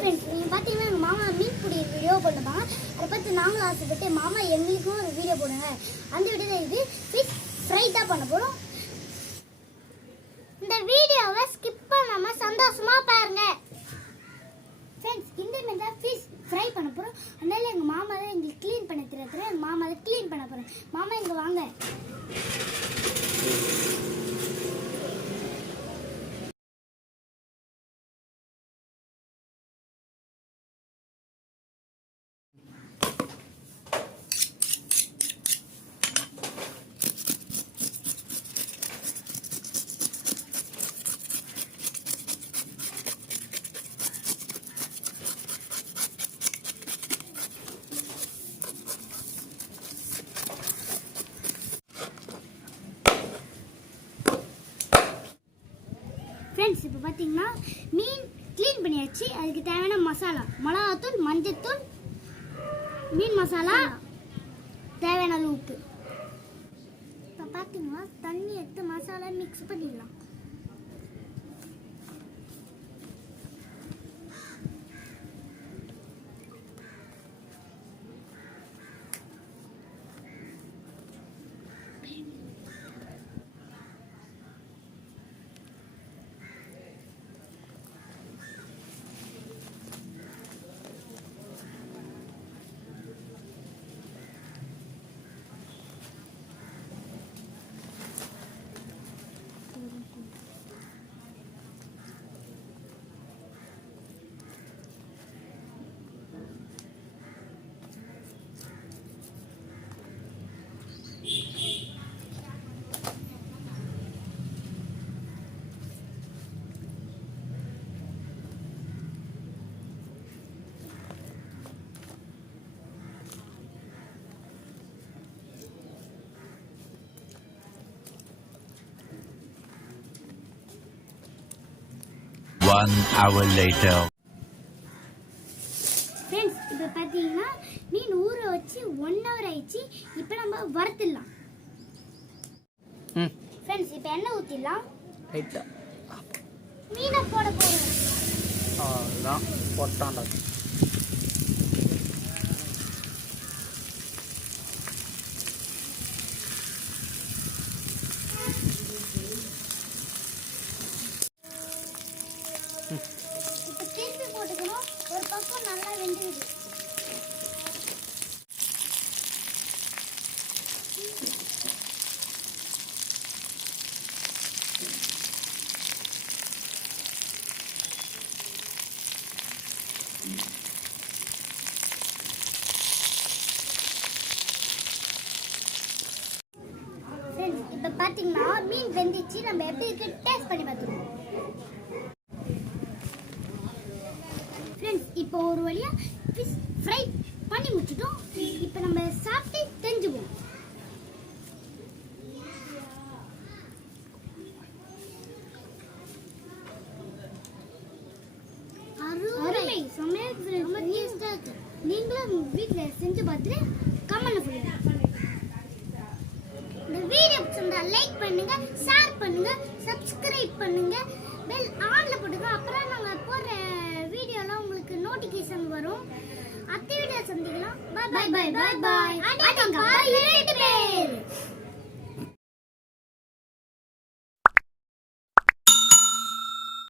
Friends, நீங்கள் பார்த்தீங்கன்னா எங்கள் மாமா மீன் பிடி வீடியோ போட்டுப்பாங்க. அதை பார்த்து நாங்களும் ஆசைப்பட்டு மாமா எங்களுக்கும் ஒரு வீடியோ போடுங்க. அந்த வீடியோ தான் இது. ஃபிஷ் ஃப்ரை தான் பண்ண போகிறோம். இந்த வீடியோவை ஸ்கிப் பண்ணாமல் சந்தோஷமாக பாருங்க. ஃப்ரெண்ட்ஸ், இந்த மாதிரி தான் ஃபிஷ் ஃப்ரை பண்ண போகிறோம். அதனால எங்கள் மாமா தான் எங்களுக்கு க்ளீன் பண்ண தெரியாது. எங்கள் மாமா தான் க்ளீன் பண்ண போகிறேன். மாமா இங்கே வாங்க. ஃப்ரெண்ட்ஸ், இப்போ பார்த்தீங்கன்னா மீன் க்ளீன் பண்ணியாச்சு. அதுக்கு தேவையான மசாலா மிளகாத்தூள், மஞ்சத்தூள், மீன் மசாலா, தேவையான அளவு உப்பு. இப்போ பார்த்தீங்கன்னா தண்ணி எடுத்து மசாலா மிக்ஸ் பண்ணிடலாம். One hour later. ஃப்ரெண்ட்ஸ், இப்போ பார்த்தீங்கன்னா மீன் ஊற வச்சு 1 hour ஆயிடுச்சு. இப்போ நம்ம வறுத்துடலாம். ஃப்ரெண்ட்ஸ், இப்போ எண்ணெய் ஊற்றிடலாம். ரைட்டா மீனை போட போகிறோம். அதுதான் போட்டாண்டா. இப்போ திருப்பி போட்டுக்கணும். ஒரு பக்கம் நல்லா வெந்துடுது. ஃப்ரெண்ட்ஸ், இப்போ பார்த்தீங்கன்னா மீன் வெந்துச்சு. நம்ம எப்படி இருக்கு டேஸ்ட் பண்ணி பார்த்துருவோம். ஃப்ரெண்ட்ஸ், இப்போ ஒரு வழியாக ஃபிஷ் ஃப்ரை பண்ணி முடிச்சிட்டோம். இப்போ நம்ம சாப்பிட்டு தெரிஞ்சுவோம். அருமை, செம்மையாக டேஸ்டாக இருக்கு. நீங்களும் வீட்டில் செஞ்சு பார்த்துட்டு கமெண்ட்ல சொல்லுங்க. இந்த வீடியோ பிடிச்சிருந்தா லைக் பண்ணுங்க, ஷேர் பண்ணுங்க, சப்ஸ்கிரைப் பண்ணுங்க, பெல் ஆன்ல போட்டுங்க. அப்புறம் நாங்கள் போடுற வீடியோலாம் உங்களுக்கு நோட்டிஃபிகேஷன் வரும். அடுத்த வீடியோ சந்திக்கலாம். Bye bye bye by.